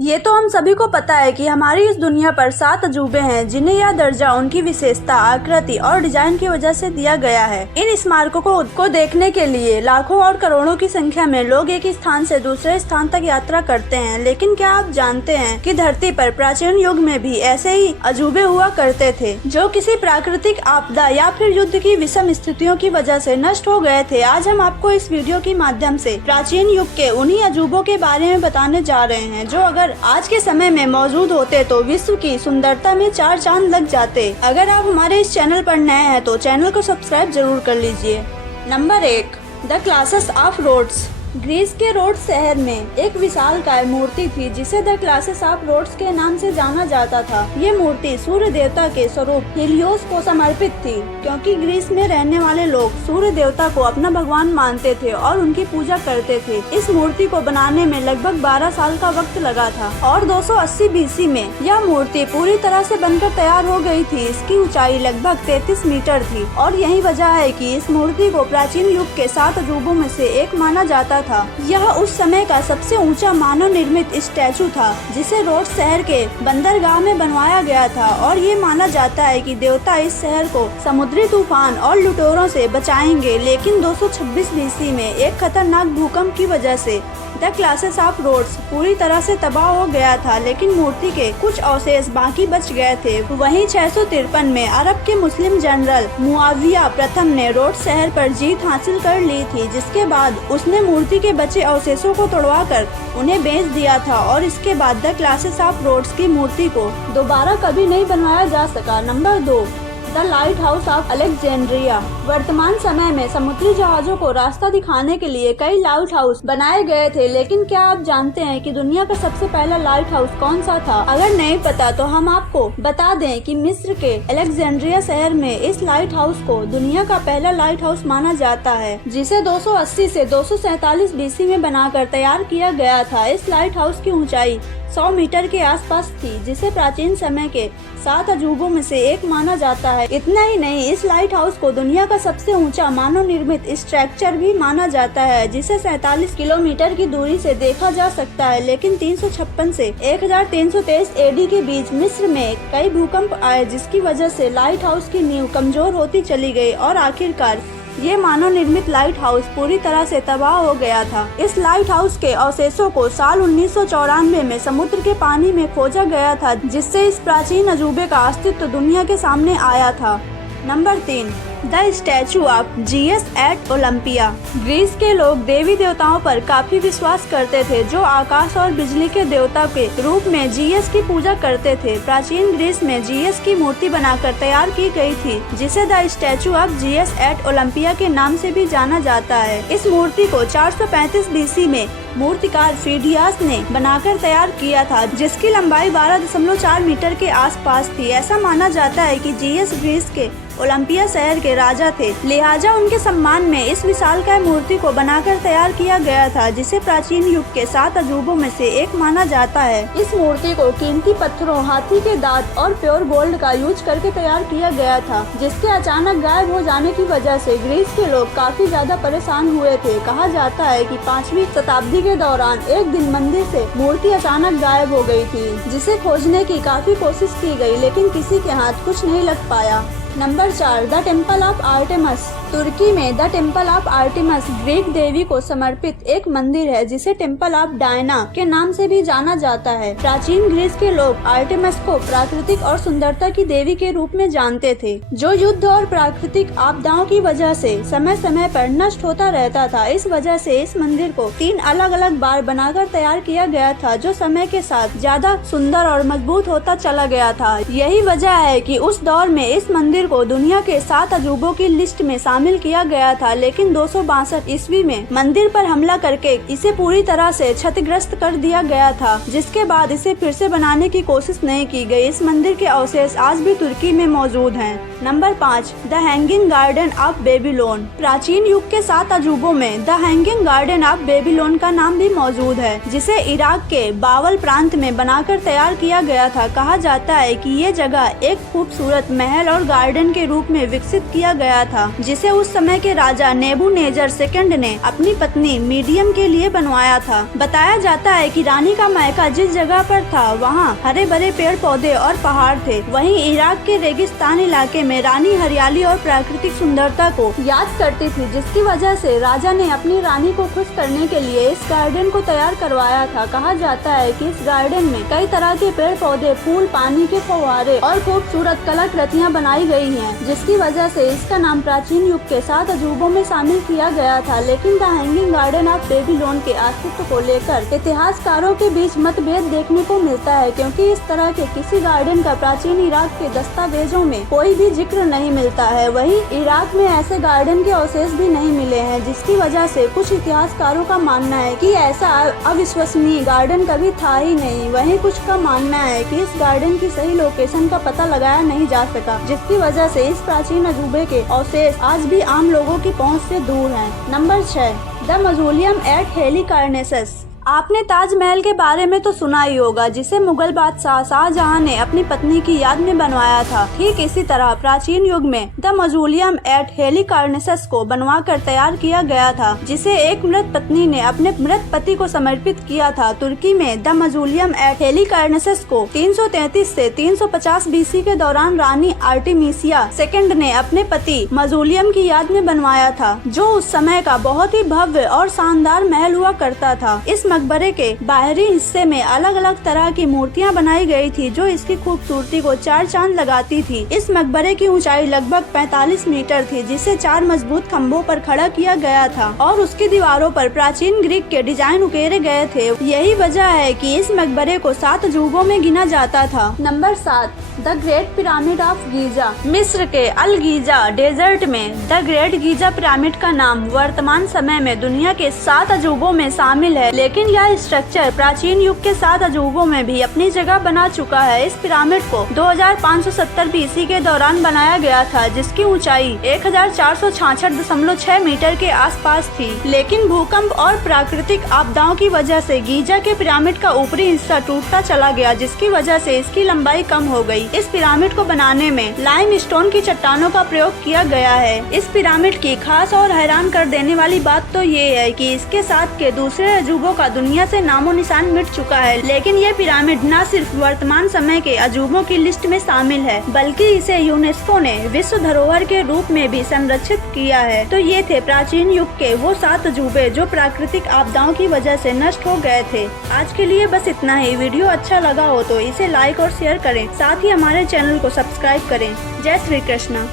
ये तो हम सभी को पता है कि हमारी इस दुनिया पर 7 अजूबे हैं जिन्हें यह दर्जा उनकी विशेषता, आकृति और डिजाइन की वजह से दिया गया है। इन स्मारकों को देखने के लिए लाखों और करोड़ों की संख्या में लोग एक स्थान से दूसरे स्थान तक यात्रा करते हैं। लेकिन क्या आप जानते हैं कि धरती पर प्राचीन युग में भी ऐसे ही अजूबे हुआ करते थे जो किसी प्राकृतिक आपदा या फिर युद्ध की विषम स्थितियों की वजह से नष्ट हो गए थे। आज हम आपको इस वीडियो के माध्यम से प्राचीन युग के उन्हीं अजूबों के बारे में बताने जा रहे हैं जो अगर आज के समय में मौजूद होते तो विश्व की सुंदरता में 4 चांद लग जाते। अगर आप हमारे इस चैनल पर नए हैं तो चैनल को सब्सक्राइब जरूर कर लीजिए। Number 1, the Colossus of Rhodes. Greece के रोड्स शहर में एक विशालकाय मूर्ति थी जिसे द क्लासेस ऑफ रोड्स के नाम से जाना जाता था। ये मूर्ति सूर्य देवता के स्वरूप हीलियोस को समर्पित थी, क्योंकि ग्रीस में रहने वाले लोग सूर्य देवता को अपना भगवान मानते थे और उनकी पूजा करते थे। इस मूर्ति को बनाने में लगभग 12 साल का वक्त लगा था और 280 BC में यह मूर्ति पूरी तरह से बनकर तैयार हो गई थी। इसकी ऊंचाई लगभग 33 मीटर थी और यही वजह है कि इस मूर्ति को प्राचीन युग के 7 अजूबों में से एक माना जाता था। यह उस समय का सबसे ऊंचा मानव निर्मित स्टैचू था जिसे रोड्स शहर के बंदरगाह में बनवाया गया था और ये माना जाता है कि देवता इस शहर को समुद्री तूफान और लुटेरों से बचाएंगे। लेकिन 226 BC में एक खतरनाक भूकंप की वजह से द क्लासेस ऑफ रोड्स पूरी तरह से तबाह हो गया था, लेकिन मूर्ति के कुछ अवशेष बाकी बच गए थे। वहीं 653 में अरब के मुस्लिम जनरल मुआविया प्रथम ने रोड्स शहर पर जीत हासिल कर ली थी, जिसके बाद उसने मूर्ति के बचे अवशेषों को तोड़वाकर उन्हें बेच दिया था और इसके बाद द क्लासेस ऑफ रोड्स की मूर्ति को दोबारा कभी नहीं बनवाया जा सका। Number 2, the light house of Alexandria. वर्तमान समय में समुद्री जहाजों को रास्ता दिखाने के लिए कई लाइट हाउस बनाए गए थे, लेकिन क्या आप जानते हैं कि दुनिया का सबसे पहला लाइट हाउस कौन सा था? अगर नहीं पता तो हम आपको बता दें कि मिस्र के अलेक्जेंड्रिया शहर में इस लाइट हाउस को दुनिया का पहला लाइट हाउस माना जाता है, जिसे 280 से 247 BC में बनाकर तैयार किया गया था। इस लाइट हाउस की ऊंचाई 100 मीटर के आसपास थी, जिसे प्राचीन समय के 7 अजूबों में से एक माना जाता है। इतना ही नहीं, इस लाइट हाउस को दुनिया का सबसे ऊंचा मानव निर्मित स्ट्रक्चर भी माना जाता है, जिसे 47 किलोमीटर की दूरी से देखा जा सकता है। लेकिन 356 से 1323 AD के बीच मिस्र में कई भूकंप आए, जिसकी वजह से लाइट हाउस की नींव कमजोर होती चली गई और आखिरकार ये मानव निर्मित लाइट हाउस पूरी तरह से तबाह हो गया था। इस लाइट हाउस के अवशेषों को साल 1994 में समुद्र के पानी में खोजा गया था, जिससे इस प्राचीन अजूबे का अस्तित्व दुनिया के सामने आया था। Number 3, the statue of Zeus at Olympia. Greece के लोग देवी देवताओं पर काफी विश्वास करते थे, जो आकाश और बिजली के देवता के रूप में जीएस की पूजा करते थे। प्राचीन ग्रीस में जीएस की मूर्ति बनाकर तैयार की गई थी, जिसे the statue of Zeus at Olympia के नाम से भी जाना जाता है। इस मूर्ति को 435 BC में मूर्तिकार फिडियास ने बनाकर तैयार किया था, जिसकी लंबाई 12.4 मीटर के आसपास थी। ऐसा माना जाता है कि जीएस ग्रीस के ओलंपिया शहर के राजा थे, लिहाजा उनके सम्मान में इस विशालकाय मूर्ति को बनाकर तैयार किया गया था, जिसे प्राचीन युग के 7 अजूबों में से एक माना जाता है। इस मूर्ति को कीमती पत्थरों, हाथी के दांत और प्योर गोल्ड का यूज करके तैयार किया गया था, जिसके अचानक गायब हो जाने की वजह से ग्रीस के लोग काफी ज्यादा परेशान हुए थे। कहा जाता है कि 5वीं शताब्दी के दौरान एक दिन मंदिर से मूर्ति अचानक गायब हो गई थी, जिसे खोजने की काफी कोशिश की गई, लेकिन किसी के हाथ कुछ नहीं लग पाया। Number 4, the temple of Artemis. तुर्की में the temple of Artemis Greek देवी को समर्पित एक मंदिर है, जिसे टेम्पल ऑफ डायना के नाम से भी जाना जाता है। प्राचीन ग्रीस के लोग आर्टेमस को प्राकृतिक और सुंदरता की देवी के रूप में जानते थे, जो युद्ध और प्राकृतिक आपदाओं की वजह से समय समय पर नष्ट होता रहता था। इस वजह से इस मंदिर को 3 अलग अलग बार बनाकर तैयार किया गया था, जो समय के साथ ज्यादा सुंदर और मजबूत होता चला गया था। यही वजह है कि उस दौर में इस मंदिर को दुनिया के 7 अजूबों की लिस्ट में शामिल किया गया था। लेकिन 262 ईस्वी में मंदिर पर हमला करके इसे पूरी तरह से क्षतिग्रस्त कर दिया गया था, जिसके बाद इसे फिर से बनाने की कोशिश नहीं की गई। इस मंदिर के अवशेष आज भी तुर्की में मौजूद हैं। Number 5, the hanging garden of Babylon. प्राचीन युग के 7 अजूबों में the hanging garden of Babylon का नाम भी मौजूद है, जिसे इराक के बावल प्रांत में बनाकर तैयार किया गया था। कहा जाता है कि ये जगह एक खूबसूरत महल और गार्डन के रूप में विकसित किया गया था, जिसे जिसे उस समय के राजा नेबूनेजर सेकंड ने अपनी पत्नी मीडियम के लिए बनवाया था। बताया जाता है कि रानी का मायका जिस जगह पर था वहाँ हरे भरे पेड़ पौधे और पहाड़ थे। वहीं इराक के रेगिस्तान इलाके में रानी हरियाली और प्राकृतिक सुंदरता को याद करती थी, जिसकी वजह से राजा ने अपनी रानी को खुश करने के लिए इस गार्डन को तैयार करवाया था। कहा जाता है कि इस गार्डन में कई तरह के पेड़ पौधे, फूल, पानी के फव्वारे और खूबसूरत कलाकृतियाँ बनाई गई हैं, जिसकी वजह से इसका नाम प्राचीन युग के 7 अजूबों में शामिल किया गया था। लेकिन the hanging garden of Babylon के अस्तित्व को लेकर इतिहासकारों के बीच मतभेद देखने को मिलता है, क्योंकि इस तरह के किसी गार्डन का प्राचीन इराक के दस्तावेजों में कोई भी जिक्र नहीं मिलता है। वहीं इराक में ऐसे गार्डन के अवशेष भी नहीं मिले हैं, जिसकी वजह से कुछ इतिहासकारों का मानना है कि ऐसा अविश्वसनीय गार्डन कभी था ही नहीं। वहीं कुछ का मानना है कि इस गार्डन की सही लोकेशन का पता लगाया नहीं जा सका, जिसकी वजह से इस प्राचीन अजूबे के अवशेष आज भी आम लोगों की पहुंच से दूर हैं। Number 6, the mausoleum at Halicarnassus. आपने ताजमहल के बारे में तो सुना ही होगा, जिसे मुगल बादशाह शाहजहां ने अपनी पत्नी की याद में बनवाया था। ठीक इसी तरह प्राचीन युग में द मौजोलियम एट हेलिकार्नेसस को बनवाकर तैयार किया गया था, जिसे एक मृत पत्नी ने अपने मृत पति को समर्पित किया था। तुर्की में द मौजोलियम एट हेलिकार्नेसस को 333 से 350 बीसी के दौरान रानी आर्टेमिसिया सेकंड ने अपने पति मौजोलियम की याद में बनवाया था, जो उस समय का बहुत ही भव्य और शानदार महल हुआ करता था। इस मकबरे के बाहरी हिस्से में अलग अलग तरह की मूर्तियां बनाई गई थी, जो इसकी खूबसूरती को 4 चांद लगाती थी। इस मकबरे की ऊंचाई लगभग 45 मीटर थी, जिसे 4 मजबूत खम्भों पर खड़ा किया गया था और उसकी दीवारों पर प्राचीन ग्रीक के डिजाइन उकेरे गए थे। यही वजह है कि इस मकबरे को 7 अजूबों में गिना जाता था। Number 7, the great pyramid of Giza. मिस्र के अल गीजा डेजर्ट में द ग्रेट गीजा पिरामिड का नाम वर्तमान समय में दुनिया के 7 अजूबों में शामिल है, लेकिन यह स्ट्रक्चर प्राचीन युग के 7 अजूबों में भी अपनी जगह बना चुका है। इस पिरामिड को 2570 बीसी के दौरान बनाया गया था, जिसकी ऊंचाई 1466.6 मीटर के आसपास थी। लेकिन भूकंप और प्राकृतिक आपदाओं की वजह से गीजा के पिरामिड का ऊपरी हिस्सा टूटता चला गया, जिसकी वजह से इसकी लंबाई कम हो गई। इस पिरामिड को बनाने में लाइमस्टोन की चट्टानों का प्रयोग किया गया है। इस पिरामिड की खास और हैरान कर देने वाली बात तो ये है कि इसके साथ के दूसरे अजूबों का दुनिया से नामो निशान मिट चुका है, लेकिन ये पिरामिड न सिर्फ वर्तमान समय के अजूबों की लिस्ट में शामिल है, बल्कि इसे यूनेस्को ने विश्व धरोहर के रूप में भी संरक्षित किया है। तो ये थे प्राचीन युग के वो 7 अजूबे जो प्राकृतिक आपदाओं की वजह से नष्ट हो गए थे। आज के लिए बस इतना ही। वीडियो अच्छा लगा हो तो इसे लाइक और शेयर करें, साथ ही हमारे चैनल को सब्सक्राइब करें। जय श्री कृष्ण।